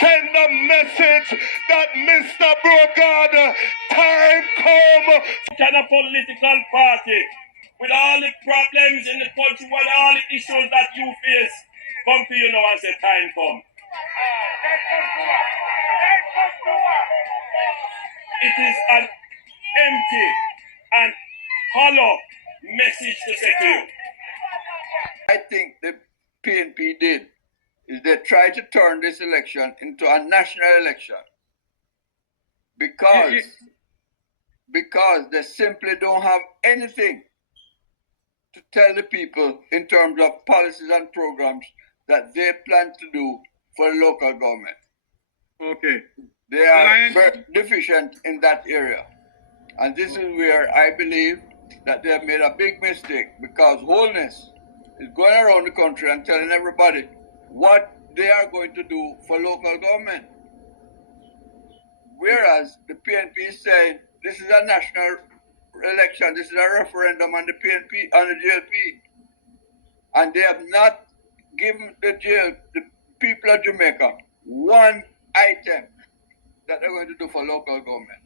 send a message that Mr. Brogard, time come. Can a political party with all the problems in the country, with all the issues that you face, come to you now and say time come. It is an empty and hollow message to say to you. I think the PNP did is they tried to turn this election into a national election because they simply don't have anything to tell the people in terms of policies and programs that they plan to do for the local government. Okay. They are very deficient in that area. And this is where I believe that they have made a big mistake, because Wholeness is going around the country and telling everybody what they are going to do for local government. Whereas the PNP is saying this is a national election, this is a referendum on the PNP, on the JLP. And they have not given the people of Jamaica one item that they're going to do for local government.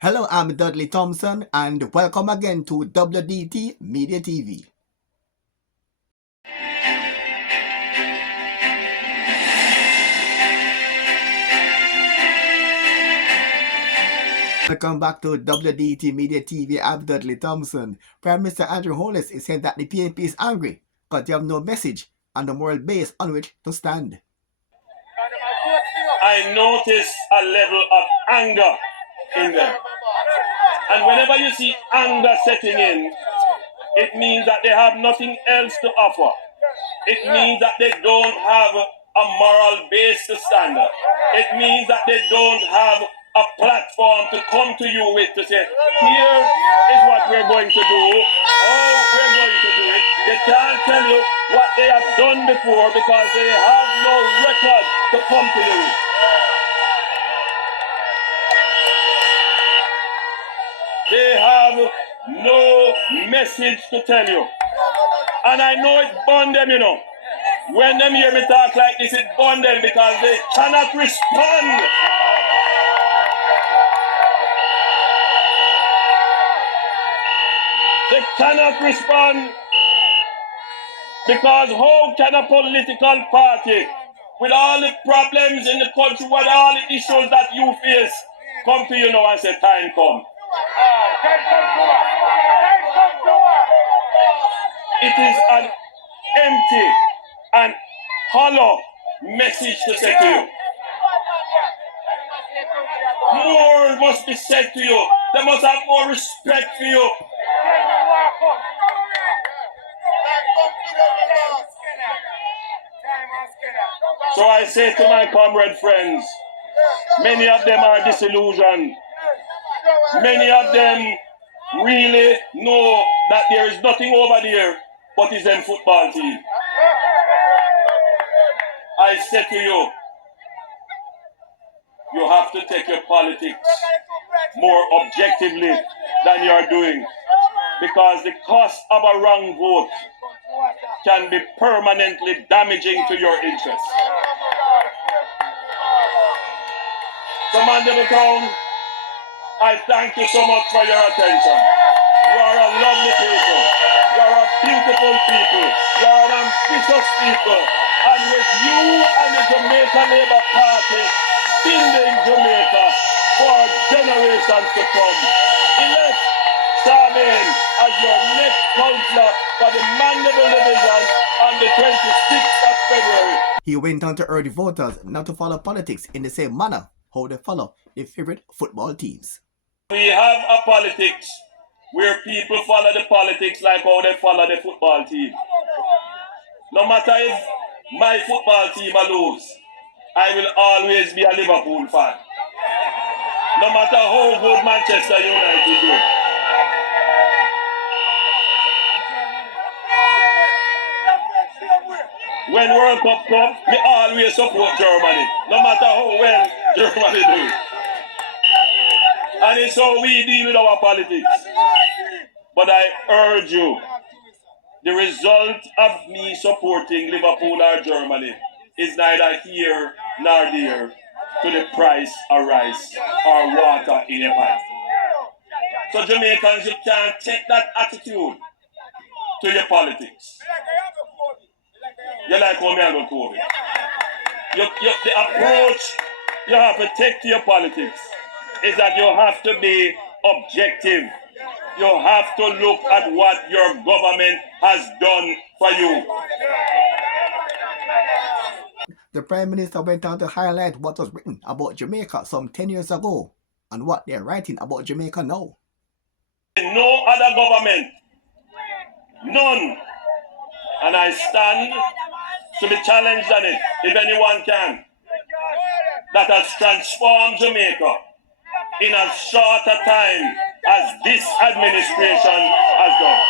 Hello, I'm Dudley Thompson, and welcome again to WDT Media TV. Welcome back to WDT Media TV. I'm Dudley Thompson. Prime Minister Andrew Holness is saying that the PNP is angry because they have no message and the moral base on which to stand. I notice a level of anger in them. And whenever you see anger setting in, it means that they have nothing else to offer. It means that they don't have a moral base to stand on. It means that they don't have a platform to come to you with to say, here is what we're going to do, how we're going to do it. They can't tell you what they have done before because they have no record to come to you with. They have no message to tell you. And I know it burn them, you know. When them hear me talk like this, it burn them because they cannot respond. They cannot respond because how can a political party with all the problems in the country, with all the issues that you face, come to you now and say time come? It is an empty and hollow message to say to you. More must be said to you. They must have more respect for you. So I say to my comrade friends, many of them are disillusioned. Many of them really know that there is nothing over there but is a football team. I say to you, you have to take your politics more objectively than you are doing, because the cost of a wrong vote can be permanently damaging to your interests. So Mandela Town, I thank you so much for your attention. You are a lovely people. You are a beautiful people. You are an ambitious people. And with you and the Jamaica Labour Party building Jamaica for generations to come, elect Samin as your next councillor for the Mandeville Division on the 26th of February. He went on to urge voters not to follow politics in the same manner how they follow their favorite football teams. We have a politics where people follow the politics like how they follow the football team. No matter if my football team lose, I will always be a Liverpool fan. No matter how good Manchester United do. When World Cup comes, we always support Germany. No matter how well Germany do. And it's how we deal with our politics. But I urge you, the result of me supporting Liverpool or Germany is neither here nor dear to the price of rice or water in your pot. So Jamaicans, you can't take that attitude to your politics. You like how me I go COVID. The approach you have to take to your politics is that you have to be objective. You have to look at what your government has done for you. The Prime Minister went on to highlight what was written about Jamaica some 10 years ago and what they're writing about Jamaica now. No other government, none, and I stand to be challenged on it, if anyone can, that has transformed Jamaica in as short a time as this administration has done.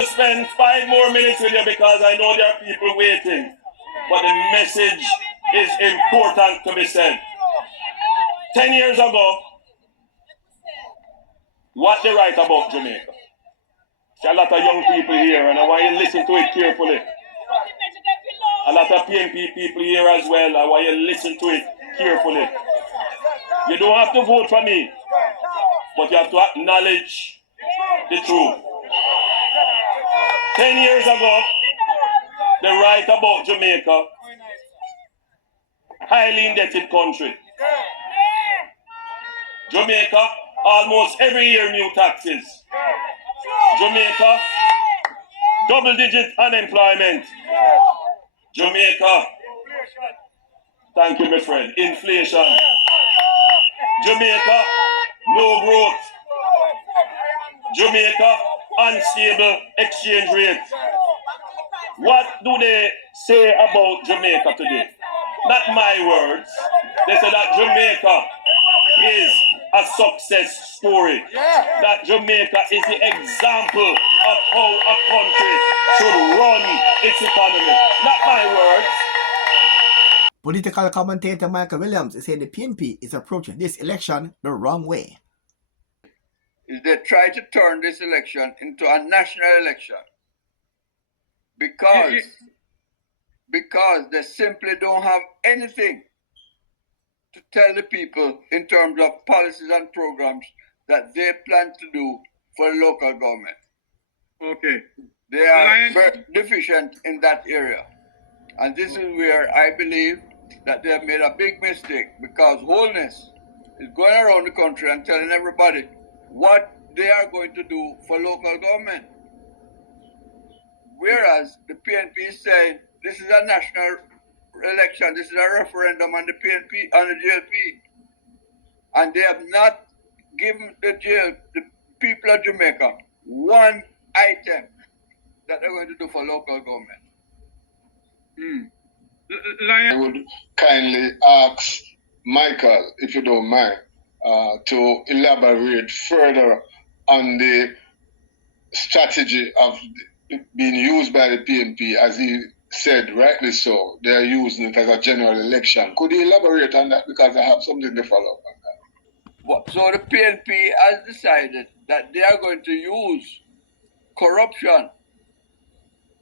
I'll spend 5 more minutes with you because I know there are people waiting, but the message is important to be said. 10 years ago, what they write about Jamaica. There's a lot of young people here, and I want you to listen to it carefully. A lot of PNP people here as well. I want you to listen to it carefully. You don't have to vote for me, but you have to acknowledge the truth. 10 years ago, they write about Jamaica, highly indebted country. Jamaica, almost every year new taxes. Jamaica, double-digit unemployment. Jamaica, thank you, my friend, inflation. Jamaica, no growth. Jamaica, unstable exchange rate. What do they say about Jamaica today? Not my words. They say that Jamaica is a success story. That Jamaica is the example of how a country should run its economy. Not my words. Political commentator Michael Williams is saying the PNP is approaching this election the wrong way. Is they try to turn this election into a national election because they simply don't have anything to tell the people in terms of policies and programs that they plan to do for local government. Okay. They are very deficient in that area. And this is where I believe that they have made a big mistake, because Wholeness is going around the country and telling everybody what they are going to do for local government. Whereas the PNP is saying this is a national election, this is a referendum on the PNP, on the JLP. And they have not given the people of Jamaica one item that they're going to do for local government. I would kindly ask Michael, if you don't mind, to elaborate further on the strategy of being used by the PNP, as he said, rightly so. They are using it as a general election. Could you elaborate on that? Because I have something to follow up on that. So the PNP has decided that they are going to use corruption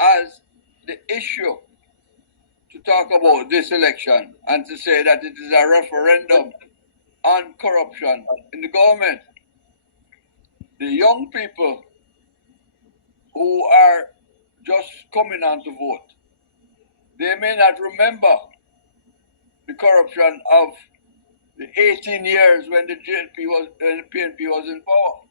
as the issue to talk about this election, and to say that it is a referendum on corruption in the government. The young people who are just coming on to vote, they may not remember the corruption of the 18 years when the PNP was in power.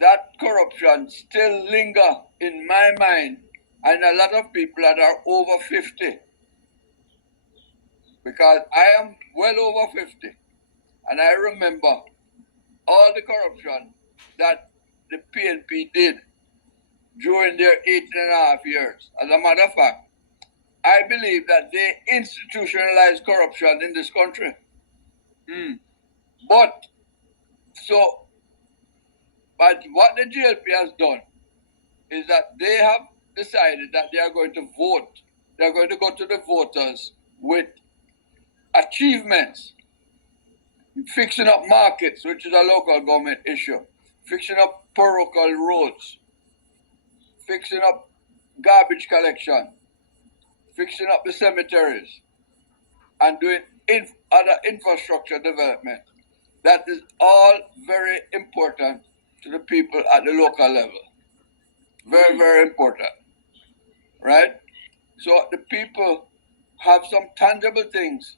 That corruption still lingers in my mind, and a lot of people that are over 50. Because I am well over 50, and I remember all the corruption that the PNP did during their 18.5 years. As a matter of fact, I believe that they institutionalized corruption in this country. But what the GLP has done is that they have decided that they are going to vote. They are going to go to the voters with achievements, fixing up markets, which is a local government issue, fixing up parochial roads, fixing up garbage collection, fixing up the cemeteries, and doing other infrastructure development. That is all very important to the people at the local level. Very, very important. Right? So the people have some tangible things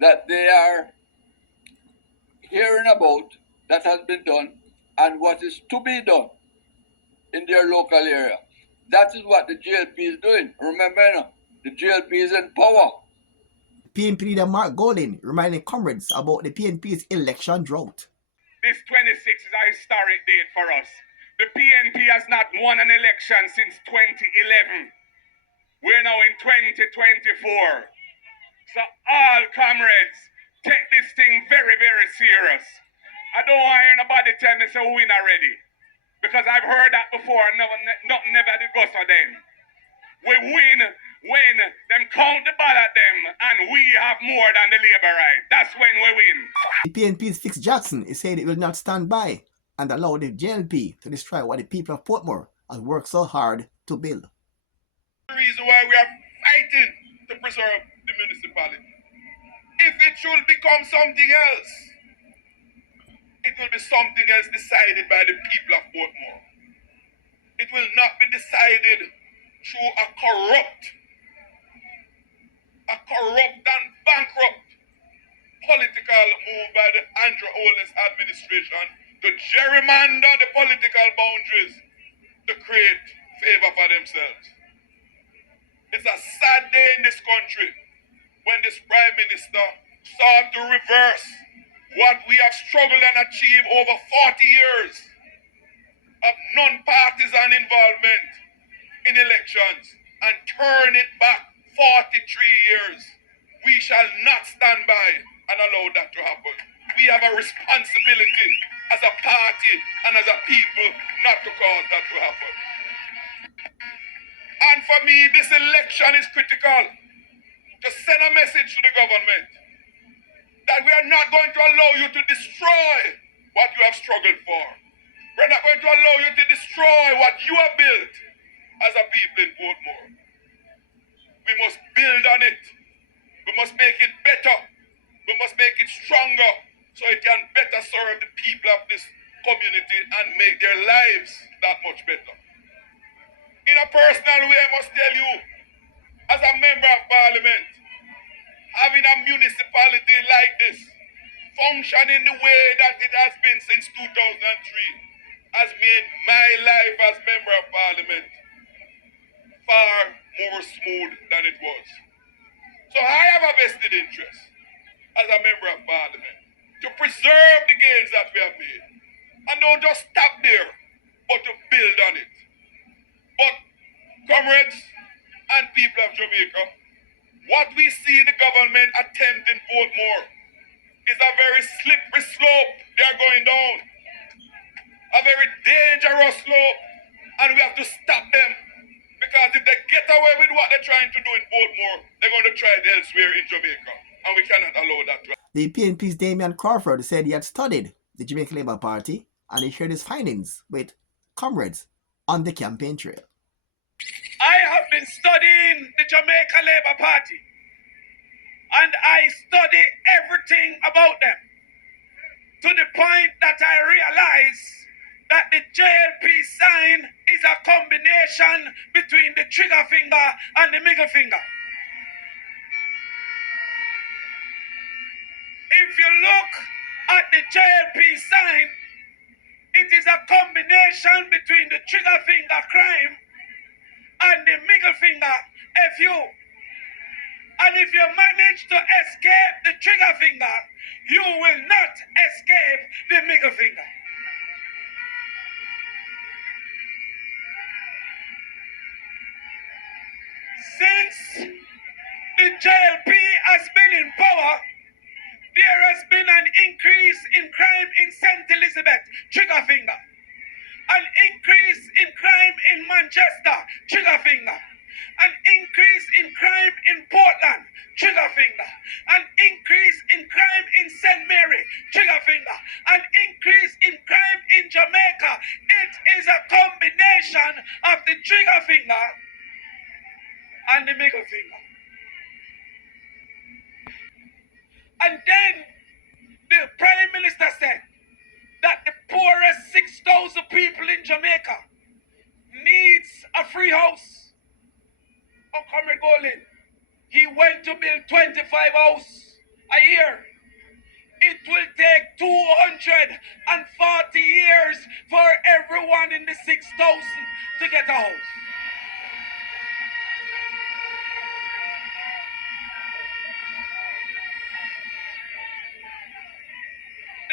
that they are hearing about that has been done and what is to be done in their local area. That is what the GLP is doing. Remember, the GLP is in power. PNP leader Mark Golding reminding comrades about the PNP's election drought. This 26 is a historic date for us. The PNP has not won an election since 2011. We're now in 2024. So all comrades, take this thing very, very serious. I don't want to hear nobody tell me so we win already. Because I've heard that before and nothing never did go so then. We win when them count the ballot them and we have more than the labor right. That's when we win. The PNP's Fix Jackson is saying it will not stand by and allow the JLP to destroy what the people of Portmore have worked so hard to build. The reason why we are fighting to preserve the municipality. If it should become something else, it will be something else decided by the people of Portmore. It will not be decided through a corrupt and bankrupt political move by the Andrew Holness administration to gerrymander the political boundaries to create favor for themselves. It's a sad day in this country when this Prime Minister sought to reverse what we have struggled and achieved over 40 years of non-partisan involvement in elections and turn it back 43 years. We shall not stand by and allow that to happen. We have a responsibility as a party and as a people not to cause that to happen. And for me, this election is critical to send a message to the government that we are not going to allow you to destroy what you have struggled for. We're not going to allow you to destroy what you have built as a people in Portmore. We must build on it. We must make it better. We must make it stronger so it can better serve the people of this community and make their lives that much better. In a personal way, I must tell you, as a member of parliament, having a municipality like this, functioning the way that it has been since 2003, has made my life as member of parliament far more smooth than it was. So I have a vested interest as a member of parliament to preserve the gains that we have made. And don't just stop there, but to build on it. But, comrades and people of Jamaica, what we see the government attempt in Portmore is a very slippery slope they are going down. A very dangerous slope. And we have to stop them. Because if they get away with what they're trying to do in Portmore, they're going to try it elsewhere in Jamaica. And we cannot allow that to happen. The PNP's Damian Crawford said he had studied the Jamaican Labour Party and he shared his findings with comrades on the campaign trail. I have been studying the Jamaica Labour Party and I study everything about them to the point that I realize that the JLP sign is a combination between the trigger finger and the middle finger. If you look at the JLP sign, it is a combination between the trigger finger crime and the middle finger FU. And if you manage to escape the trigger finger, you will not escape the middle finger. Since the JLP has been in power, there has been an increase in crime in St. Elizabeth, trigger finger. An increase in crime in Manchester, trigger finger. An increase in crime in Portland, trigger finger. An increase in crime in St. Mary, trigger finger. An increase in crime in Jamaica. It is a combination of the trigger finger and the middle finger. And then the Prime Minister said that the poorest 6,000 people in Jamaica needs a free house. Oh, Comrade Golin, he went to build 25 houses a year. It will take 240 years for everyone in the 6,000 to get a house.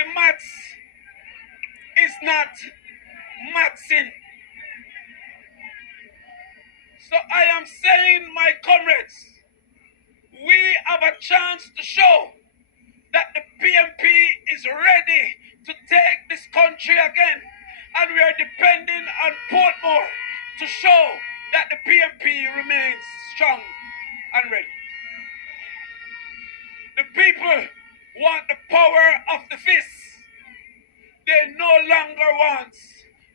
The maths is not mathsing. So I am saying, my comrades, we have a chance to show that the PNP is ready to take this country again. And we are depending on Portmore to show that the PNP remains strong and ready. The people want the power of the fist. They no longer want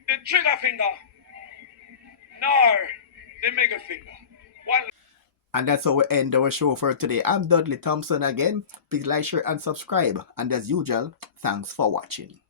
the trigger finger, nor the middle finger. And that's how we end our show for today. I'm Dudley Thompson again. Please like, share, and subscribe. And as usual, thanks for watching.